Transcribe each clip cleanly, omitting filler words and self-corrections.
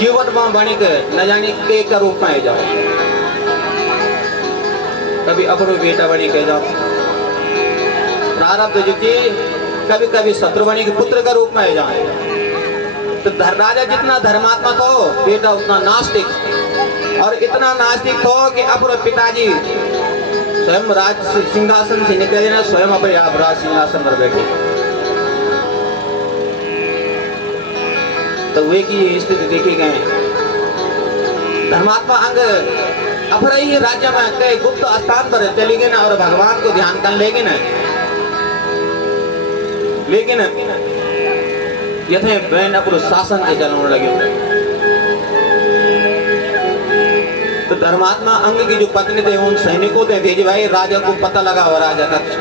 जीवन में बनी के न जाने के रूप में जाओ, कभी अपनो बेटा बनी के जाओ, प्रारब्ध जो कि कभी कभी शत्रु बनी के पुत्र का रूप में जाए। तो राजा जितना धर्मात्मा हो, बेटा उतना नास्तिक, और इतना नास्तिक हो कि अपने पिताजी स्वयं राज सिंहासन से निकले ना, स्वयं अपने आप राज सिंहासन पर बैठे। तो वे की स्थिति देखी गए। धर्मात्मा अंग अपने ही राज्य में कई गुप्त स्थान पर चली गए ना, और भगवान को ध्यान कर लेगे ना, लेकिन यथे बहन अपने शासन के चलने लगे। तो धर्मात्मा अंग की जो पत्नी थे उन सैनिकों ने भेजे, भाई राजा को पता लगा हुआ राजा दक्ष।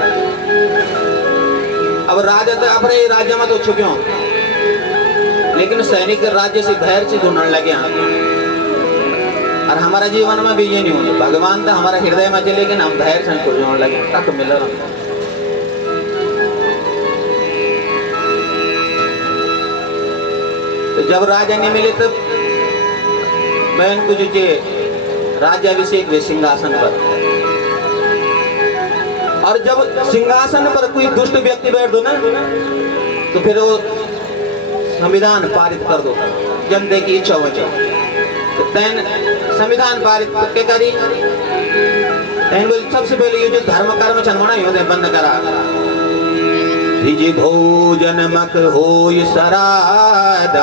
अब राजा तो अपने राज्य में तो छुपे हो, लेकिन सैनिक राज्य से बाहर से ढूंढने लगे। और हमारा जीवन में भी ये नहीं होता, भगवान तो हमारा हृदय में चले, लेकिन हम बाहर से ढूंढने लगे तक मिल रहा। तो जब राजा नहीं मिले तब बहन को जो राज्याभिषेक हुए सिंहासन पर। और जब सिंहासन पर कोई दुष्ट व्यक्ति बैठ दो ना, तो फिर वो संविधान पारित कर दो, जनता की इच्छा हो जाए। तो तैन संविधान पारित के करी, तैन बोल सबसे पहले ये जो धर्म कर्म चलवाना ही होते बंद करा। भोजन मक होय सराद,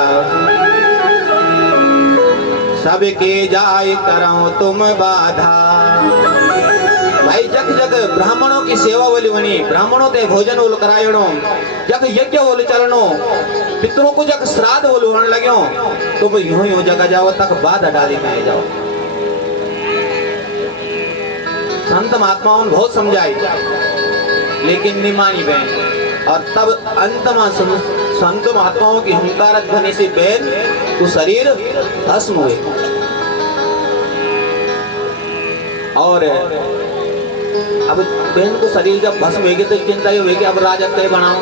सबके जाय करो तुम बाधा। भाई जग जग ब्राह्मणों की सेवा बोली बनी, ब्राह्मणों ते भोजन बोल करायणो, जग यज्ञ बोल चलनो, पितरों को जग श्राद्ध बोल होने लग्यो, तो वो यूं यूं जगह जाओ तक बाधा डाली में जाओ। संत महात्माओं ने बहुत समझाई, लेकिन नहीं मानी बहन। और तब अंत में संत महात्माओं की हुंकार ध्वनि से बहन तो शरीर भस्म हुए। और अब बहन को शरीर जब भस्म होगी तो चिंता ये होगी अब राजा तय बनाओ।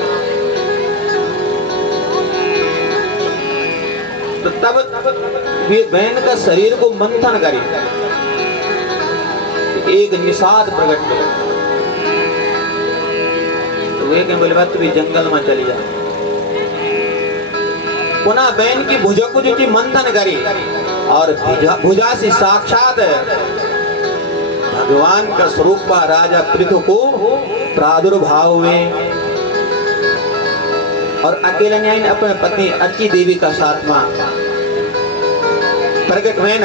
तो तब ये बहन का शरीर को मंथन करी, एक निषाद प्रकट करे। तो वे के बोले तू भी जंगल में चली जा। पुनः बहन की भुजा को जो की मंथन करी, और भुजा से साक्षात भगवान का स्वरूप राजा पृथु को प्रादुर्भाव हुए। और अकेले न्याय अपने पत्नी अर्ची देवी का साथ में प्रकट हुए न।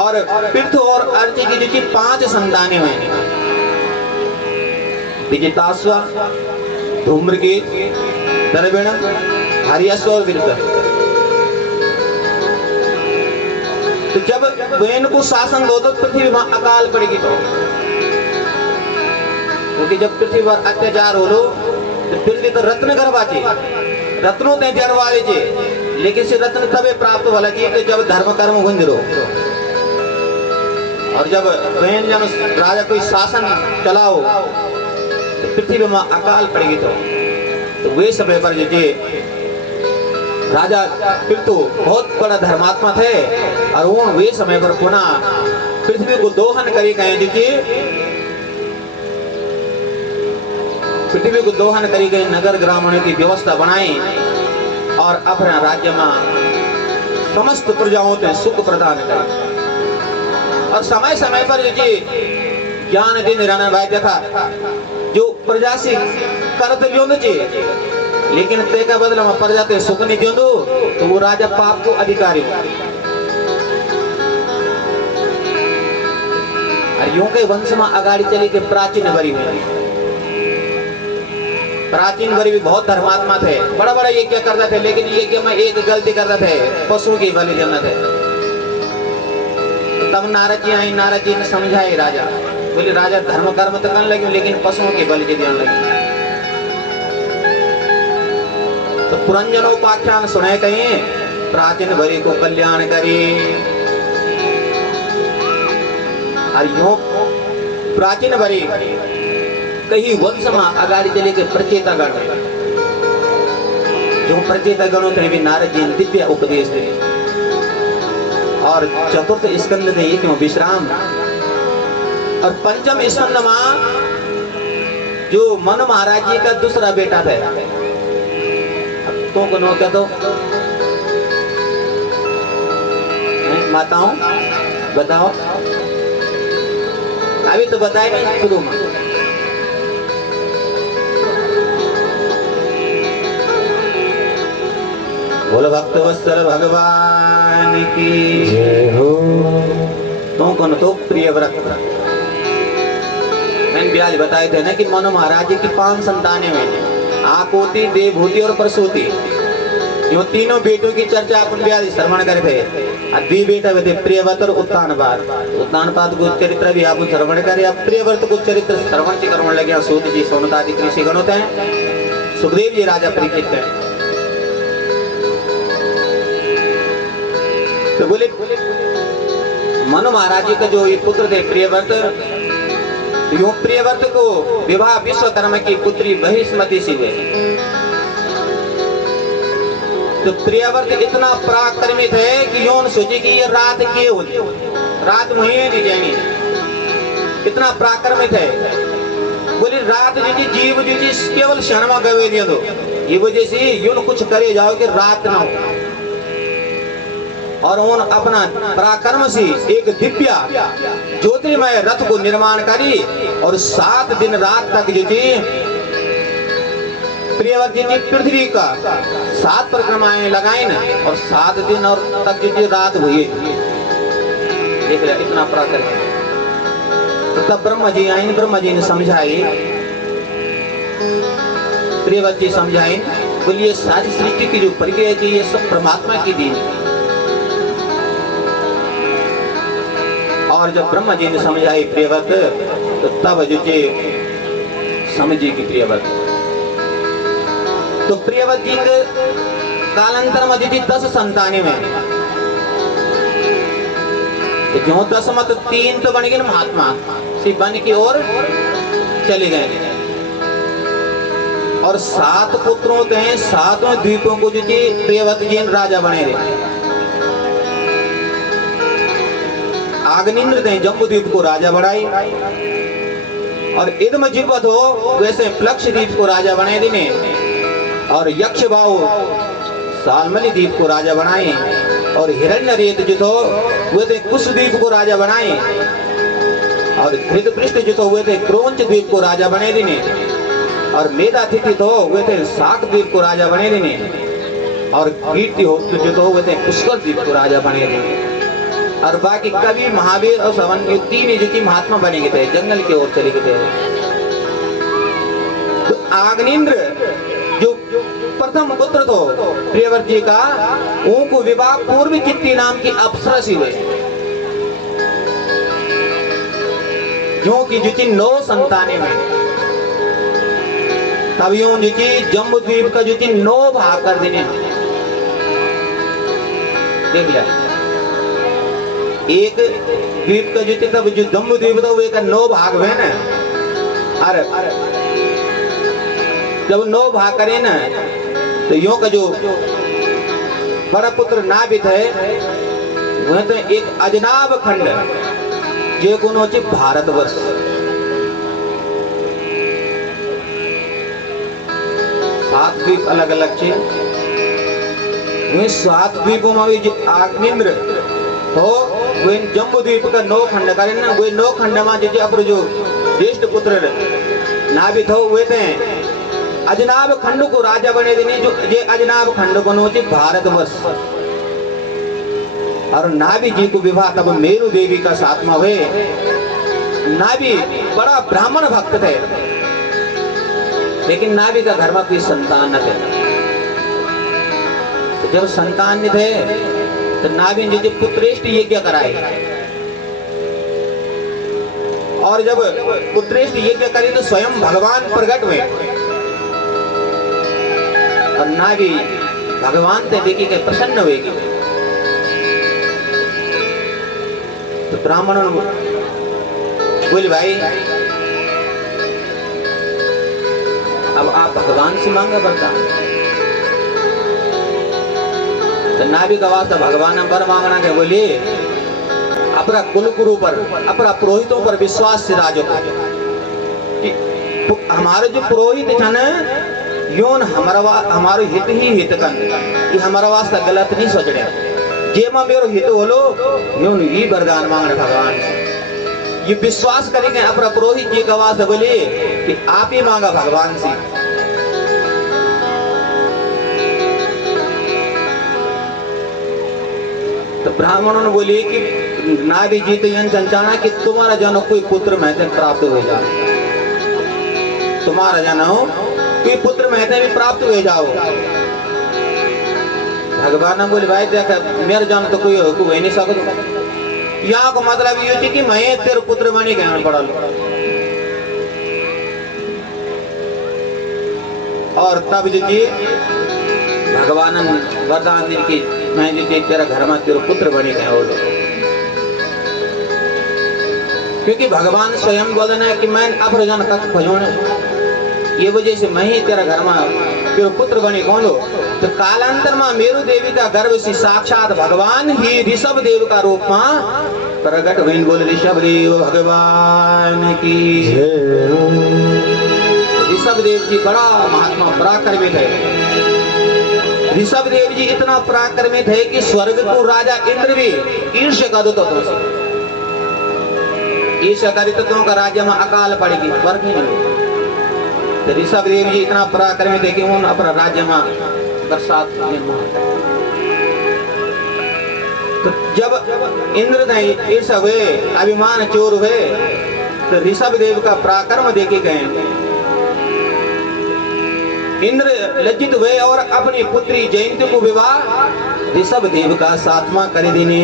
और पृथु और अर्ची की जो 5 संतानें हुए, विजिताश्व, धूम्रकेत, दर्विण, हरियाश्व और वीरकर। तो जब बहन को शासन दो तो पृथ्वी में अकाल पड़ेगी। तो क्योंकि जब पृथ्वी पर अत्याचार हो लो तो पृथ्वी तो रत्न गर्भाची, रत्नों ते जड़ वाले जे, लेकिन से रत्न तबे प्राप्त वाला जी तो जब धर्म कर्म गुंजरो। और जब बहन जब राजा कोई शासन चलाओ तो पृथ्वी में अकाल पड़ेगी। तो वे समय पर जो राजा पृथु बहुत बड़ा धर्मात्मा थे, और वो वे समय पर पुनः पृथ्वी को दोहन करी गए, पृथ्वी को दोहन करी गए, नगर ग्रामीणों की व्यवस्था बनाई, और अपने राज्य में समस्त प्रजाओं को सुख प्रदान करी। और समय समय पर जो ज्ञान दिन रहना भाई देखा जो प्रजा से करते लियो चाहिए, लेकिन ते का बदला में प्रजा ते सुख नहीं दियो तो वो राजा पाप को अधिकारी हो। और यूं के वंश में अगाड़ी चली के प्राचीन बरी में, प्राचीन बरी भी बहुत धर्मात्मा थे, बड़ा बड़ा यज्ञ करते थे, लेकिन यज्ञ में एक गलती करते थे, पशु की बलि देना थे। तब नारद जी आई, नारद जी ने समझाए राजा, बोले राजा धर्म कर्म तो करने लगे लेकिन पशुओं की बलि देने लगे। तो पुरंजनोपाख्यान सुने कहीं, प्राचीन भरी को कल्याण करी। और यूं प्राचीन भरी कहीं वंश में अगाड़ी चले के प्रचेता गण, जो प्रचेता गणों थे भी नारद जी ने दिव्य उपदेश दिए। और चतुर्थ स्कंद दे क्यों विश्राम, और पंचम स्कंद मां जो मनु महाराज जी का दूसरा बेटा था। तो कौन क्या तो माताओं बताओ, अभी तो बताए नहीं शुरू में। बोलो भक्त वत्सल भगवान की जय हो। तो कौन तो प्रिय व्रत मैंने ब्याज बताए थे ना कि मनु महाराज जी की 5 संतानें हुई, आकोति, देवभूति और प्रसूति। यो तीनों बेटों की चर्चा अपन ब्याज श्रवण करे थे। द्वि बेटा थे प्रियव्रत और उत्तानपाद। उत्तानपाद को चरित्र भी आप श्रवण करे। अब प्रियव्रत को चरित्र श्रवण से करने लगे सूत जी, सोनतादि ऋषि गण होते हैं, सुखदेव जी राजा परीक्षित हैं। तो बोले मनु महाराज जी का जो ये पुत्र थे प्रियव्रत, यो प्रियव्रत को विवाह विश्वकर्मा की पुत्री बहिष्मति से हुए। तो प्रियव्रत इतना पराक्रमित है कि योन सोचे कि ये रात के होती, रात मुहिए नहीं जानी, इतना पराक्रमित है। बोले रात जी जीव जी केवल क्षण में गवे दिया दो, ये वजह से यून कुछ करे जाओ कि रात ना हो। और उन अपना पराक्रम से एक दिव्य ज्योतिर्मय रथ को निर्माण करी और 7 दिन रात तक जी प्रियव्रत जी पृथ्वी का 7 परिक्रमाएं लगाई ना, और 7 दिन और तक जी रात हुई। देख रहे इतना पराक्रम। तो तब ब्रह्मा जी आए, ब्रह्मा जी ने समझाई, प्रियव्रत जी समझाए, बोलिए सारी सृष्टि की जो प्रक्रिया है ये सब परमात्मा की दी। और जब ब्रह्मा जी ने समझाई प्रियव्रत, तो तब जो समझी कि प्रियव्रत। तो प्रियव्रत जी के कालांतर में जी 10 संतानें में, जो 10 मत 3 तो बन गए महात्मा सी बन की ओर चले गए। और 7 पुत्रों थे, 7 द्वीपों को जो प्रियव्रत जी राजा बने रहे। आग्निंद्र ने जम्बूद्वीप को राजा बनाई, और इदम जिपत हो वैसे प्लक्ष द्वीप को राजा बनाए दिने, और यक्ष भाव सालमली द्वीप को राजा बनाए, और हिरण्यरेत जो तो वे थे कुशद्वीप को राजा बनाए, और धृतपृष्ठ जो तो वे थे क्रोंच द्वीप को राजा बने दिने, और मेधातिथि तो वे थे शाक द्वीप को राजा बने दिने, और कीर्तिहोत्र जो तो वे थे पुष्कर द्वीप को राजा बने दिने। और बाकी कवि महावीर और सवन ये 3 जी महात्मा बने गए थे, जंगल की ओर चले गए थे। तो आग्निंद्र जो प्रथम पुत्र तो प्रियव्रत जी का, उनको विवाह पूर्व चित्ती नाम की अप्सरा से हुए। जो कि जो 9 संतानें में, तब यूं जो जम्बूद्वीप का जो 9 भाग कर देने। देख लिया, एक द्वीप का जो तब जो जम्बूद्वीप था वो का 9 भाग हुए ना। अरे जब 9 भाग करे ना, तो यो का जो बड़ा पुत्र नाभित है वह तो एक अजनाब खंड जे कोनो चे भारतवर्ष। 7 द्वीप अलग अलग छे। वही 7 द्वीपों में भी आग्निंद्र हो वे जम्बूद्वीप का 9 खंड करे ना, वे 9 खंड में जो अपने जो ज्येष्ठ पुत्र नाभित हो वे थे अजनाब खंड को राजा बने देने, जो ये अजनाब खंड को नोचे भारतवर्ष। और नाभि जी को विवाह तब मेरु देवी का साथ में हुए। नाभि बड़ा ब्राह्मण भक्त थे, लेकिन नाभि का घर में कोई संतान न थे। तो जब संतान नहीं थे तो नाभि ने जो पुत्रेष्ट यज्ञ कराए, और जब पुत्रेष्ट यज्ञ करे तो स्वयं भगवान प्रकट हुए, और नाभि भगवान से देखी के प्रसन्न हुए। तो ब्राह्मण बोले भाई अब आप भगवान से मांगा बरता। तो नाभि का वास्ता भगवान बर मांगना के बोली अपना कुलगुरु पर, अपना पुरोहितों पर विश्वास से राजो कि हमारे जो पुरोहित छन योन हमारो हित ही हित कन, ये हमारा वास्ता गलत नहीं सोच रहे। जे में मेरो हित होलो योन ये वरदान मांगने भगवान से, ये विश्वास करेंगे अपना पुरोहित जी का वास्ता बोले कि आप ही मांगा भगवान से। तो ब्राह्मणों ने बोले कि ना भी जीत यन चंचाना कि तुम्हारा जनो कोई पुत्र महते प्राप्त हो जाए, तुम्हारा जनो कोई पुत्र महते भी प्राप्त हो जाओ। भगवान बोले भाई देख मेरे जन तो कोई हो नहीं सकता, यहाँ को मतलब ये कि मैं तेरे पुत्र बनी गया पड़ा। और तब जी भगवान वरदान दिन की मैं जी तेरा घर में तेरे पुत्र बने गए हो। क्योंकि भगवान स्वयं बोलना है कि मैं अपने जन कख भजोने, ये वजह से मैं ही तेरा घर में तेरे पुत्र बने कौन हो। तो कालांतर में मेरु देवी का गर्भ से साक्षात भगवान ही ऋषभ देव का रूप में प्रकट भइन। बोल ऋषभ देव भगवान की ऋषभ देव जी बड़ा महात्मा पराक्रमित है। ऋषभ देव जी इतना पराक्रमित है कि स्वर्ग को राजा इंद्र भी ईर्ष्या कर देता था। ईर्ष्या करे तो तुम का राज्य में अकाल पड़ेगी, वर्ग ही नहीं। तो ऋषभ देव जी इतना पराक्रमित है कि उन अपना राज्य में बरसात तो जब इंद्र ने ईर्ष्या हुए, अभिमान चोर हुए, तो ऋषभ देव का पराक्रम देखे गए। इंद्र लज्जित हुए और अपनी पुत्री जयंती को विवाह ऋषभ देव का साथमा कर देने।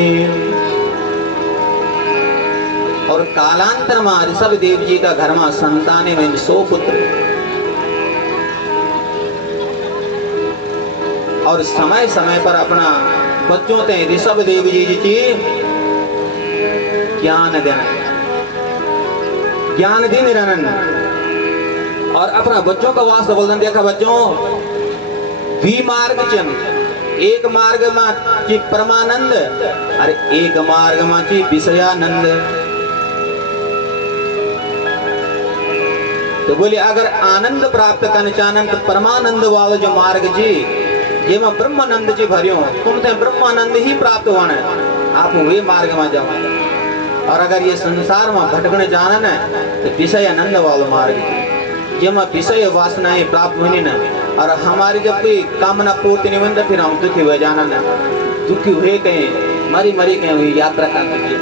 और कालांतर में ऋषभ देव जी का घर में संताने में 100 पुत्र। और समय समय पर अपना बच्चों ते ऋषभ देव जी की ज्ञान देना, ज्ञान दिन रनन। और अपना बच्चों का वास्ता बोलना देखा बच्चों द्वि मार्ग चन, एक मार्ग में की परमानंद और एक मार्ग में की विषयानंद। तो बोले अगर आनंद प्राप्त करना चाहन तो परमानंद वाला जो मार्ग जी ये में ब्रह्मानंद जी भरियो, तुम ते ब्रह्मानंद ही प्राप्त होना, आप वे मार्ग में जाओ। और अगर ये संसार में भटकने जाना है तो विषयानंद वाला मार्ग जेमा विषय वासनाएं प्राप्त होनी ना। और हमारी जब कोई कामना पूर्ति नहीं होती फिर हम दुखी हुए जाना ना, दुखी हुए कहीं मरी मरी कहीं हुई यात्रा करने।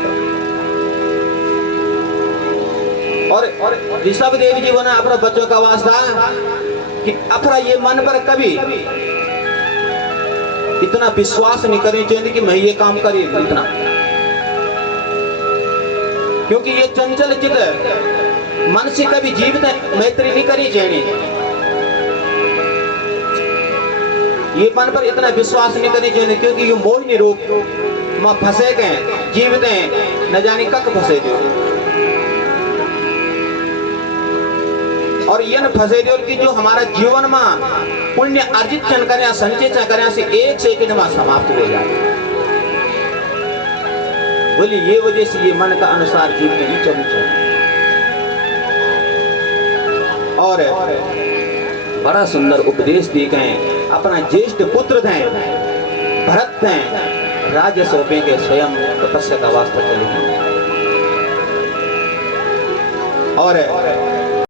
और ऋषभ देव जी बना अपना बच्चों का वास्ता कि अपना ये मन पर कभी इतना विश्वास नहीं करनी चाहिए कि मैं ये काम करी इतना, क्योंकि ये चंचल चित्त मन से कभी जीवित मैत्री नहीं करी चाहिए। ये मन पर इतना विश्वास नहीं करनी चाहिए क्योंकि ये मोहिनी रूप में फंसे गए जीवित हैं, न जाने कब फंसे दो। और ये न फंसे दो कि जो हमारा जीवन में पुण्य अर्जित चन करे संचय करे से 1 सेकंड में समाप्त हो जाए। बोली ये वजह से ये मन का अनुसार जीवन नहीं चलनी चाहिए। और बड़ा सुंदर उपदेश दिए गए। अपना ज्येष्ठ पुत्र थे भरत थे, राज्य सौंपेंगे स्वयं तपस्या का वास्ता चलेंगे। और